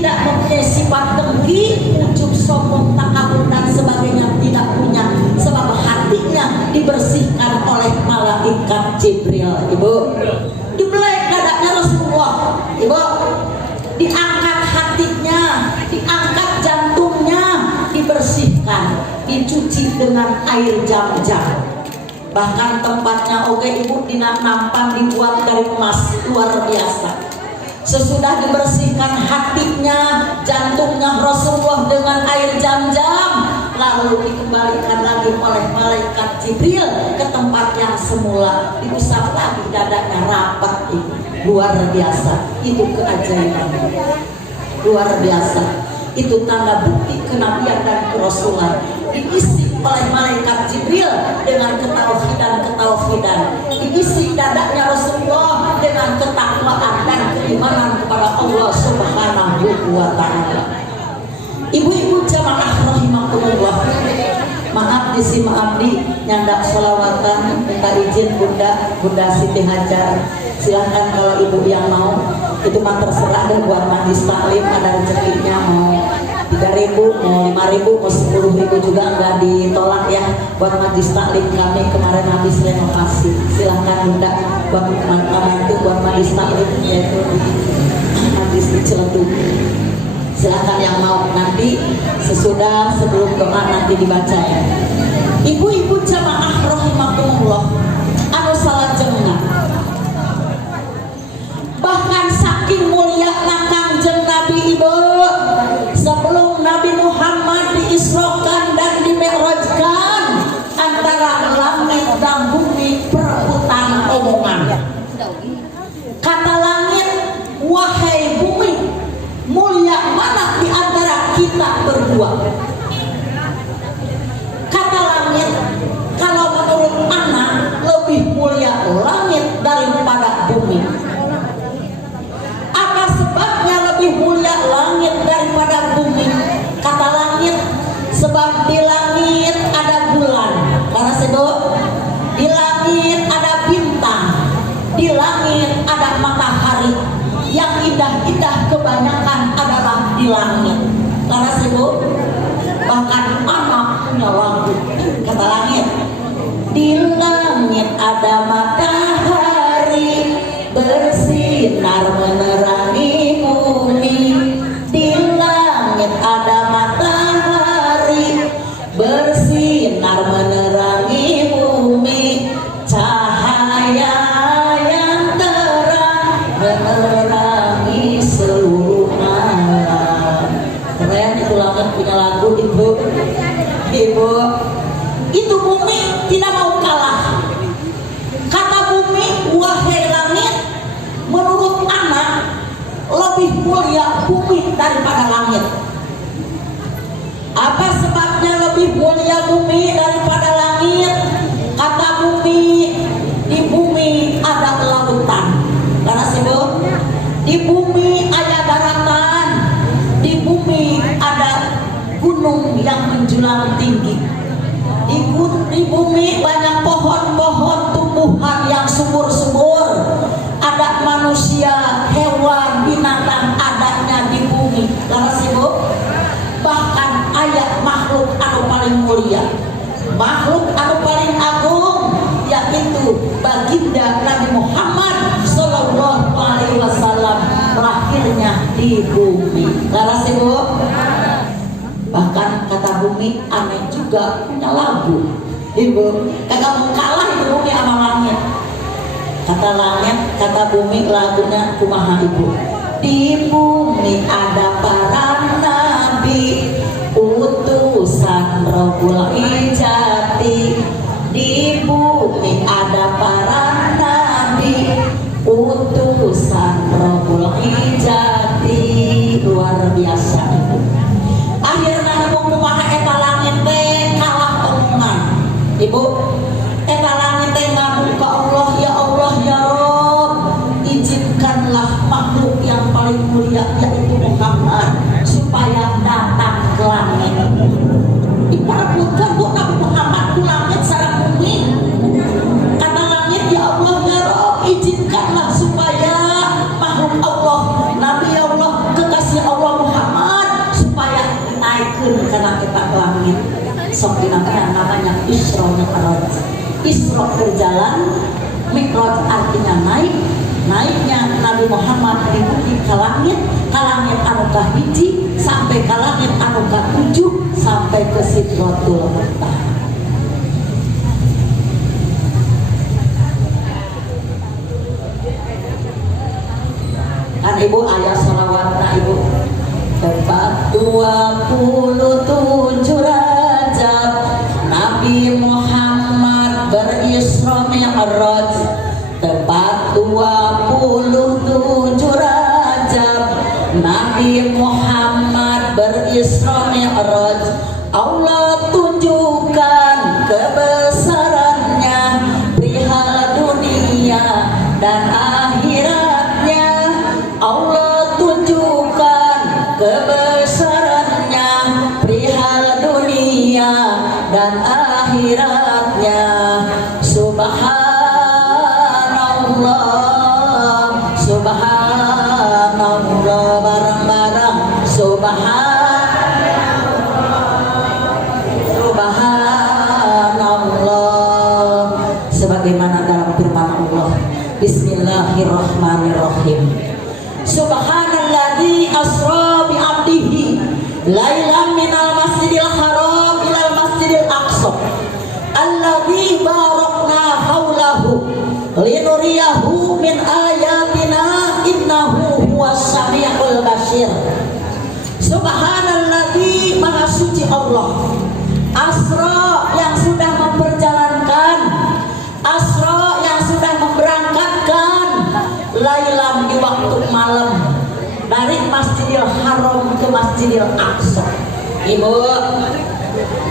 tidak mempunyai sifat dengki, ujub, sombong, takabur dan sebagainya, tidak punya, sebab hatinya dibersihkan oleh malaikat Jibril. Ibu, dibelek dadanya Rasulullah, ibu, diangkat hatinya, diangkat jantungnya, dibersihkan, dicuci dengan air Zam-Zam. Bahkan tempatnya oke ibu tidak nampan dibuat dari emas, luar biasa. Sesudah dibersihkan hatinya, jantungnya Rasulullah dengan air Zam-Zam, lalu dikembalikan lagi oleh malaikat Jibril ke tempat yang semula, diusap lagi dadanya rapat. Ibu, luar biasa. Itu keajaiban, luar biasa. Itu tanda bukti kenabian dan kerasulan, diisi oleh malaikat Jibril dengan ketauhidan, diisi dadanya Rasulullah dengan ketakwaan dan keimanan kepada Allah Subhanahu wa ta'ala. Ibu-ibu jamaah rahimakumullah, maaf disi abdi nyandak sholawatan, minta izin Bunda Siti Hajar. Silahkan kalau ibu yang mau, itu mah terserah deh, buat majlis taklim ada rezekinya, mau 3.000, mau 5.000, mau 10.000 juga nggak ditolak ya, buat majlis taklim kami kemarin habis renovasi. Silahkan Bunda buat nanti buat majlis taklim, yaitu majlis di Ciledug. Silahkan yang mau, nanti sebelum doa nanti dibaca ya. Ibu-ibu jamaah rahimakumullah, anu salajengna, bahkan saking mulia Kangjeng Nabi ibu, sebelum Nabi Muhammad diisrokan dan dimi'rajkan, antara langit dan bumi perebutan omongan. Kata langit, wahai bumi, mulia mana di antara kita berdua? Kata langit, kalau menurut anak lebih mulia langit daripada bumi. Apa sebabnya lebih mulia langit daripada bumi? Kata langit, sebab di langit ada bulan, karena sebab di langit ada bintang, di langit ada matahari. Yang indah-indah kebanyakan adalah di langit. Karena sebab bahkan anak punya lagu, kata langit, di langit ada matahari bersinar menerangi bumi. Di langit ada matahari bersinar menerangi bumi. Cahaya yang terang menerangi seluruh malam. Keren itu langit punya lagu ibu. Ibu, itu bumi tidak mau kalah. Kata bumi, wahai langit, menurut anak lebih mulia bumi daripada langit. Apa sebabnya lebih mulia bumi daripada langit? Kata bumi, di bumi ada lautan. Karena sebab di bumi ada daratan, di bumi ada gunung yang menjulang tinggi. Di bumi banyak pohon-pohon tumbuhan yang subur-subur. Ada manusia, hewan, binatang adanya di bumi. Karena sibuk, bahkan ayat makhluk anu paling mulia, makhluk anu paling agung, yaitu baginda Nabi Muhammad Sallallahu Alaihi Wasallam, lahirnya di bumi. Karena sibuk, bahkan kata bumi aneh juga punya lagu. Ibu, kagak mau kalah itu bumi sama langit. Kata langit, kata bumi lagunya kumaha ibu. Di bumi ada para nabi, utusan Rabbul Ijati. Di bumi ada para nabi, utusan Rabbul Ijati. Luar biasa ibu. Akhirnya nemu kumaha eta langit teh kalah omongan. Ibu, eta langit teh ngadu ka Allah, ya Allah ya Rob, izinkanlah makhluk yang paling mulia yaitu Muhammad supaya datang ke langit. Diperebutkan bu Nabi Muhammad ke langit sareng bumi. Kata langit, ya Allah ya Rob, izinkanlah supaya makhluk Allah, Nabi Allah, kekasih Allah Muhammad sok dinamakan namanya Isra Mi'raj. Isra berjalan, Mi'raj artinya naik. Naiknya Nabi Muhammad dibuki ke langit anu kahiji sampai ke langit anu ka-7 sampai ke Sidratul Muntaha. Kan ibu ayah salawatna ibu tepat 27 Rajab Nabi Muhammad berisra mi'raj. Tepat 27 Rajab Nabi Muhammad berisra mi'raj. Allah tunjukkan kebesarannya perihal dunia dan akhiratnya. Allah tunjukkan kebesarannya perihal dunia dan akhiratnya. Subhanallah, subhanallah, bareng-bareng subhanallah, sebagaimana dalam firman Allah, Bismillahirrahmanirrahim. Subhanalladzi asra bi 'abdihi lailan minal masjidil haram ilal masjidil aqsa alladzi barakna haulahu linuriyahu min ayatina innahu huwas samiul basir. Subhanalladzi, maha suci Allah, asra yang sudah memperjalankan, asra yang sudah memberangkatkan, lailam di waktu malam dari Masjidil Haram ke Masjidil Aqsa. Ibu,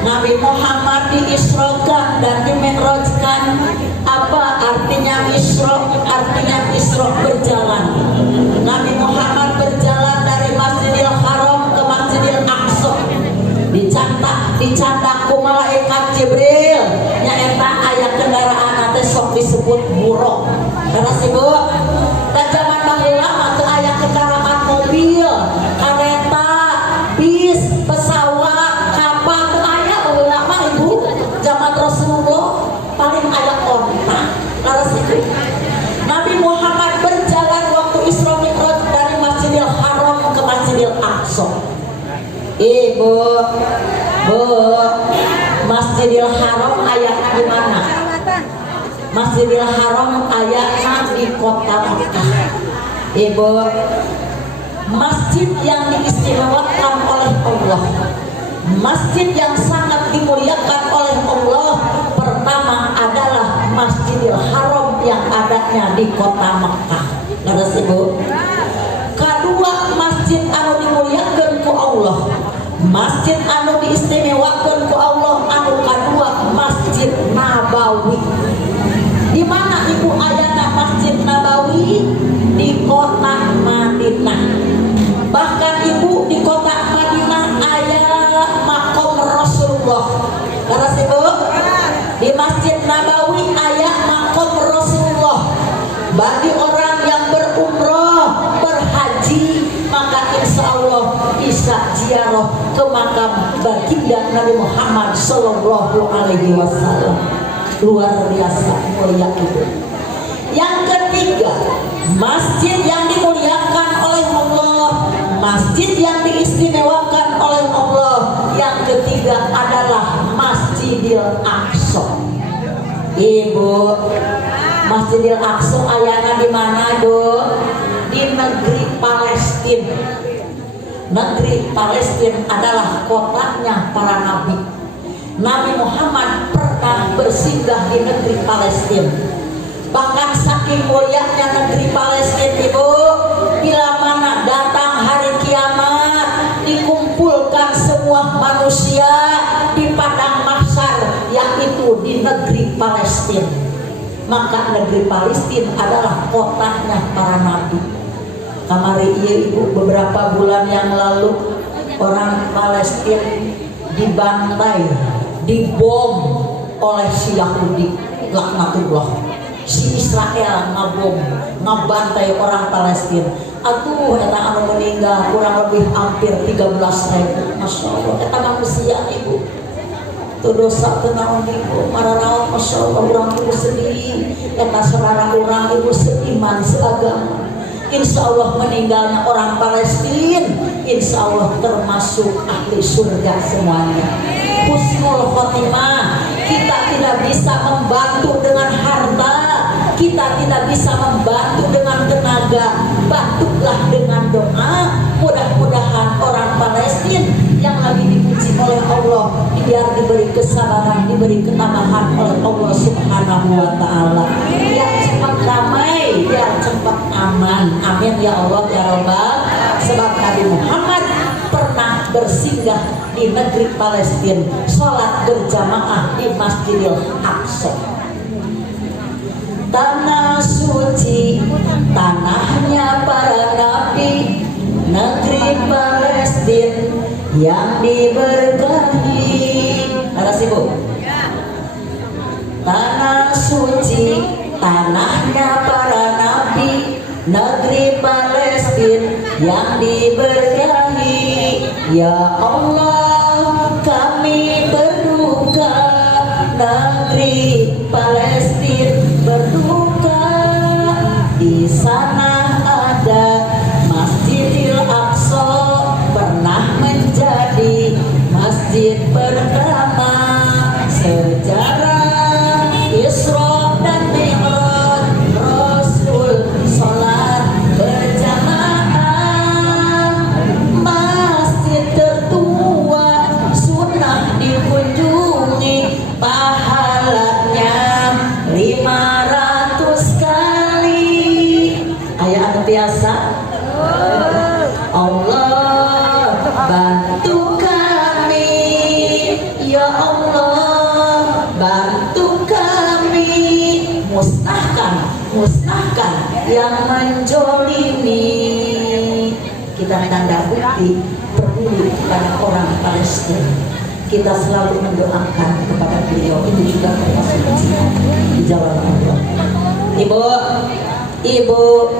Nabi Muhammad diisrokan dan dimi'rajkan. Apa artinya isra? Artinya isra berjalan. Nabi Muhammad berjalan dari Masjidil Haram ke Masjidil Aqsa. Dicatat ku malaikat Jibril nyaeta aya kendaraan teh sok disebut buruk. Terus ibu, dan zaman baheula mah teu aya kendaraan mobil, kereta, bis, pesawat, kapal teu aya baheula mah ibu. Zaman Rasulullah paling aya onta. Terus ibu, Nabi Muhammad berjalan waktu Isra Mi'raj dari Masjidil Haram ke Masjidil Aqsa. Ibu, Masjidil Haram ayatnya di mana? Masjidil Haram ayatnya di kota Makkah. Ibu, masjid yang diistimewakan oleh Allah, masjid yang sangat dimuliakan oleh Allah, pertama adalah Masjidil Haram yang adanya di kota Makkah. Terus ibu, kedua masjid anu dimuliakan ku Allah, masjid anu diistimewakan ku Allah anu kedua Masjid Nabawi. Di mana ibu ayana Masjid Nabawi? Di kota Madinah. Bahkan ibu di kota Madinah aya makom Rasulullah. Terus ibu, di Masjid Nabawi aya makom Rasulullah. Bagi orang yang berumrah, berhaji, maka insya Allah bisa ziarah ke makam baginda Nabi Muhammad Sallallahu Alaihi Wasallam. Luar biasa mulia itu. Yang ketiga, masjid yang dimuliakan oleh Allah, masjid yang diistimewakan oleh Allah. Yang ketiga adalah Masjidil Aqsa. Ibu, Masjidil Aqsa ayana di mana, Bu? Di negeri Palestina. Negeri Palestina adalah kotanya para nabi. Nabi Muhammad pernah bersinggah di negeri Palestina. Bahkan saking mulianya negeri Palestina, ibu, bila mana datang hari kiamat, dikumpulkan semua manusia di padang mahsyar, yaitu di negeri Palestina. Maka negeri Palestina adalah kotanya para nabi. Kamari iya ibu, beberapa bulan yang lalu orang Palestina dibantai, dibom oleh si Yahudi, laknatullah. Si Israel ngabom, ngabantai orang Palestina. Atuh, eta anu meninggal kurang lebih hampir 13.000. Masya Allah, eta manusia ibu. tu dosa tenang ibu maranaon masya Allah orang ibu sedih eta sarana orang ibu seiman seagama. Insya Allah meninggalnya orang Palestina insya Allah termasuk ahli surga semuanya. Husnul khotimah. Kita tidak bisa membantu dengan harta, kita tidak bisa membantu dengan tenaga, bantulah dengan doa. Mudah-mudahan orang Palestina yang lagi dipuji oleh Allah biar diberi kesabaran, diberi ketabahan oleh Allah Subhanahu wa Ta'ala, biar cepat damai, biar cepat aman. Amin ya Allah ya Rabbal. Sebab Nabi Muhammad pernah bersinggah di negeri Palestina, sholat berjamaah di Masjidil Aqsa. Tanah suci, tanahnya para nabi, negeri Palestina yang diberkahi. Ada sih Bu? Tanah suci, tanahnya para nabi, negeri Palestina yang diberkahi. Ya Allah, kami berduka, negeri Palestina berduka. Di sana ada Masjidil Aqsa, pernah menjadi masjid pertama. Sejarah Isra dan Mi'raj, Rasul sholat berjamaah. Masjid tertua sunnah dikunjungi, pahalanya 500 kali. Ayat biasa. Allah bantu kami, ya Allah bantu kami, musnahkan yang menjolimi. Kita tanda bukti peduli kepada orang Palestina. Kita selalu mendoakan kepada beliau, itu juga termasuk ujian di jalan Allah. Ibu,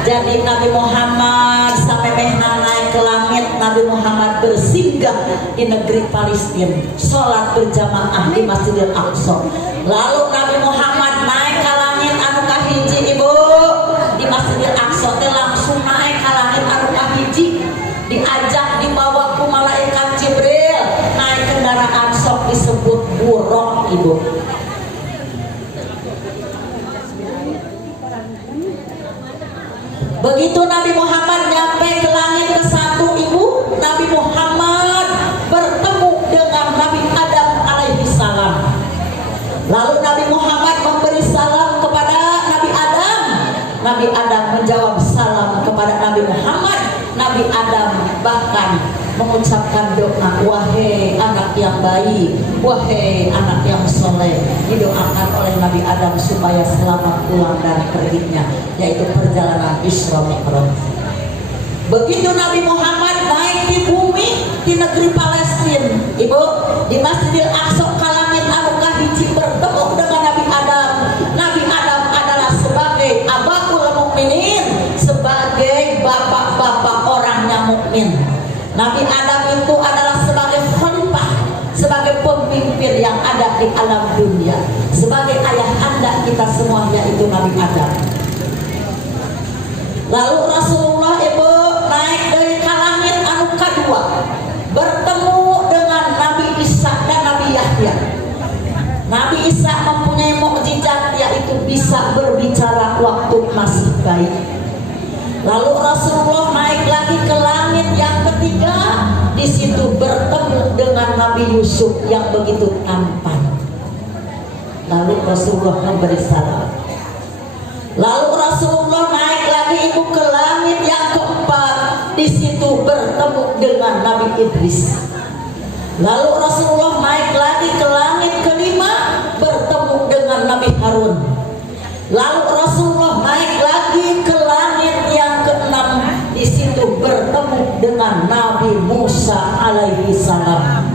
jadi Nabi Muhammad sampai mehna naik ke langit, Nabi Muhammad bersinggah di negeri Palestina, sholat berjamaah di Masjidil Aqsa. Lalu Nabi Muhammad naik ke langit anu kahiji ibu di Masjidil Aqsa, langsung naik ke langit anu kahiji, diajak dibawa ku malaikat Jibril, naik kendaraan sok disebut buraq ibu. Begitu Nabi Muhammad nyampe ke langit ke satu ibu, Nabi Muhammad bertemu dengan Nabi Adam alaihi salam. Lalu Nabi Muhammad memberi salam kepada Nabi Adam. Nabi Adam menjawab salam kepada Nabi Muhammad. Nabi Adam bahkan mengucapkan doa, wahai anak yang baik, wahai anak yang soleh, didoakan oleh Nabi Adam supaya selamat pulang dan perginya, yaitu perjalanan Isra Mi'raj. Begitu Nabi Muhammad naik di bumi di negeri Palestina, ibu, di Masjidil Aqsa kalamit anu kahiji bertemu dengan Nabi Adam. Nabi Adam adalah sebagai abakul mukminin, sebagai bapak-bapak orangnya mukmin. Nabi Adam itu adalah sebagai khalifah, sebagai pemimpin yang ada di alam dunia, sebagai ayah anda kita semua, yaitu Nabi Adam. Lalu Rasulullah ibu naik dari kalangit anu kedua, bertemu dengan Nabi Isa dan Nabi Yahya. Nabi Isa mempunyai mukjizat, yaitu bisa berbicara waktu masih bayi. Lalu Rasulullah naik lagi ke langit yang ketiga, di situ bertemu dengan Nabi Yusuf yang begitu tampan. Lalu Rasulullah memberi salam. Lalu Rasulullah naik lagi ibu ke langit yang keempat, di situ bertemu dengan Nabi Idris. Lalu Rasulullah naik lagi ke langit kelima, bertemu dengan Nabi Harun. Lalu Rasulullah naik lagi ke langit yang keenam, di situ bertemu dengan Nabi Musa alaihi salam.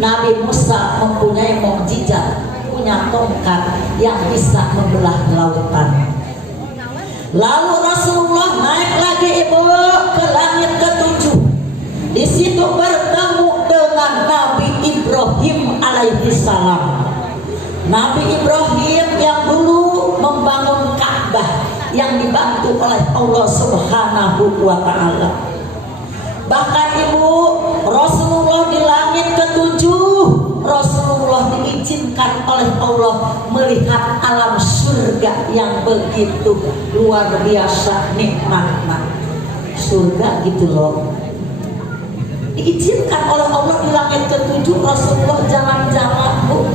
Nabi Musa mempunyai mukjizat, punya tongkat yang bisa membelah lautan. Lalu Rasulullah naik lagi ibu ke langit ketujuh, di situ bertemu dengan Nabi Nabi Ibrahim yang dulu membangun Ka'bah yang dibantu oleh Allah Subhanahu wa Ta'ala. Bahkan ibu, Rasulullah di langit ketujuh, Rasulullah diizinkan oleh Allah melihat alam surga yang begitu luar biasa nikmatnya. Surga gitu loh, diizinkan oleh Allah di langit ketujuh. Rasulullah jalan-jalan bu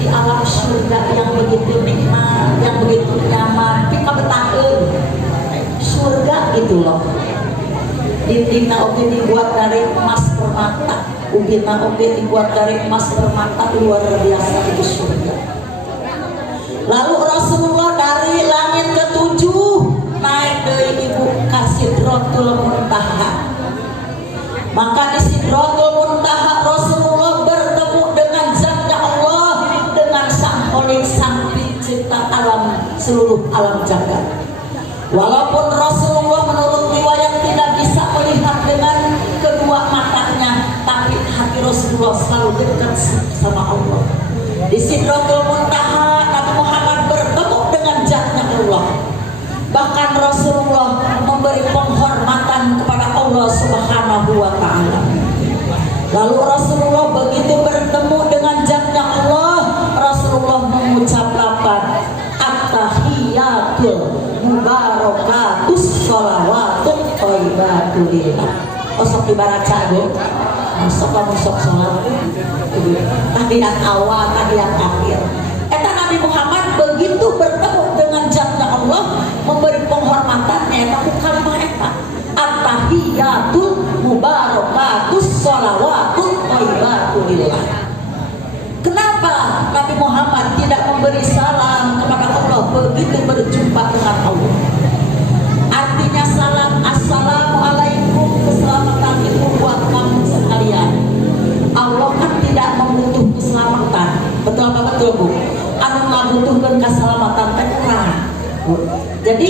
di alam surga yang begitu nikmat, yang begitu nyaman. Tapi kabetakeun surga gitu loh. Dindingna oge dibuat dari emas permata, ubinna oge dibuat dari emas permata, luar biasa itu surga. Lalu Rasulullah dari langit ketujuh naik dari ibu ka Sidratul Muntaha. Maka di Sidratul Muntaha Rasulullah bertemu dengan zatnya Allah, dengan sang Khalik, sang pencipta alam, seluruh alam jagat. Walaupun Rasulullah menurut riwayat tidak bisa melihat dengan kedua matanya, tapi hati Rasulullah selalu dekat sama Allah. Di Sidratul Muntaha Nabi Muhammad bertemu dengan zatnya Allah. Bahkan Rasulullah memberi penghormatan kepada Allah Subhanahu wa Ta'ala. Lalu Rasulullah begitu bertemu dengan zatnya Allah, Rasulullah mengucap lafaz at-tahiyatul mubarakatus sholawatut thayyibatulillah. Sok dibaca deh. Sok kamu sok sholat. Tahiyat awal, tahiyat akhir. Eta Nabi Muhammad begitu bertemu dengan zatnya Allah, memberi penghormatannya eta kalimat eta at-tahiyatul mubarakatus sholawatut thayyibatulillah. Kenapa Nabi Muhammad tidak memberi salam kepada Allah begitu berjumpa dengan Allah? Artinya salam, assalamualaikum, keselamatan itu buat kamu sekalian. Allah kan tidak membutuh keselamatan, betul apa betul bu? Anu ngabutuhkeun keselamatan teh urang. Jadi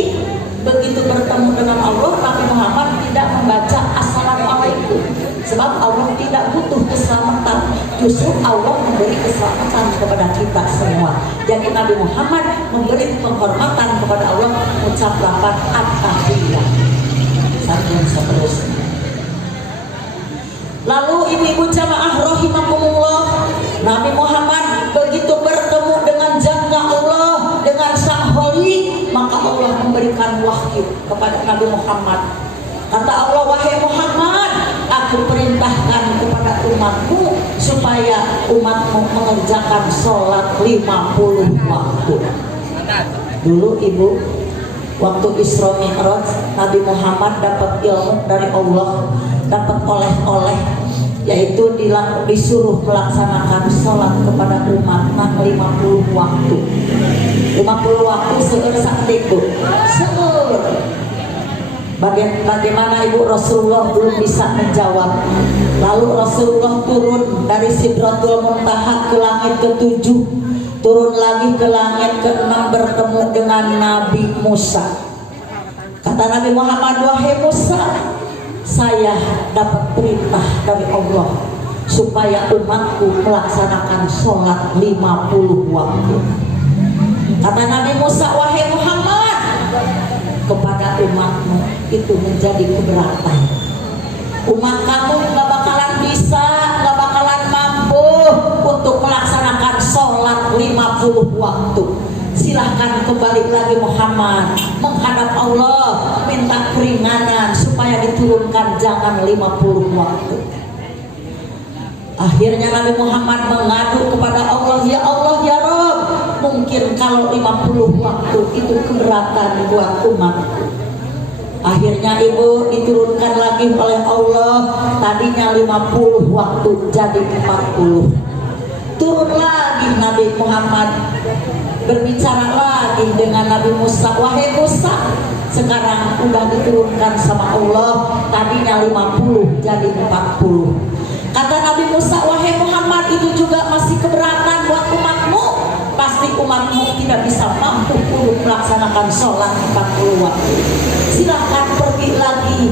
begitu bertemu dengan Allah, Nabi Muhammad tidak membaca assalamualaikum, sebab Allah tidak butuh keselamatan. Justru Allah memberi keselamatan kepada kita semua. Jadi Nabi Muhammad memberi penghormatan kepada Allah, mengucap lafaz at-tahiyat. Sampai seterusnya. Lalu ibu-ibu jamaah rahimakumullah, Nabi Muhammad begitu bertemu dengan zatnya Allah, dengan sang Khalik, maka Allah memberikan wahyu kepada Nabi Muhammad. Kata Allah, wahai Muhammad, aku perintahkan kepada umatku supaya umatmu mengerjakan sholat 50 waktu. Dulu ibu, waktu Isra Mi'raj, Nabi Muhammad dapat ilmu dari Allah, dapat oleh-oleh, yaitu disuruh melaksanakan sholat kepada umatnya 50 waktu. 50 waktu seueur saktiku, seueur. Bagaimana ibu? Rasulullah belum bisa menjawab. Lalu Rasulullah turun dari Sidratul Muntaha ke langit ke-7, turun lagi ke langit ke-6 bertemu dengan Nabi Musa. Kata Nabi Muhammad, wahai Musa, saya dapat perintah dari Allah supaya umatku melaksanakan sholat 50 waktu. Kata Nabi Musa, wahai Muhammad, kepada umatmu itu menjadi keberatan. Umat kamu gak bakalan bisa, gak bakalan mampu untuk melaksanakan sholat 50 waktu. Silahkan kembali lagi Muhammad menghadap Allah, minta keringanan supaya diturunkan jangan 50 waktu. Akhirnya Nabi Muhammad mengadu kepada Allah, ya Allah ya Rabb, mungkin kalau 50 waktu itu keberatan buat umatku. Akhirnya ibu diturunkan lagi oleh Allah, tadinya 50 waktu jadi 40. Turun lagi Nabi Muhammad, berbicara lagi dengan Nabi Musa, wahai Musa, sekarang udah diturunkan sama Allah, tadinya 50 jadi 40. Kata Nabi Musa, wahai Muhammad, itu juga masih keberatan buat umatmu. Pasti umatmu tidak bisa mampu melaksanakan sholat 40 waktu. Silahkan pergi lagi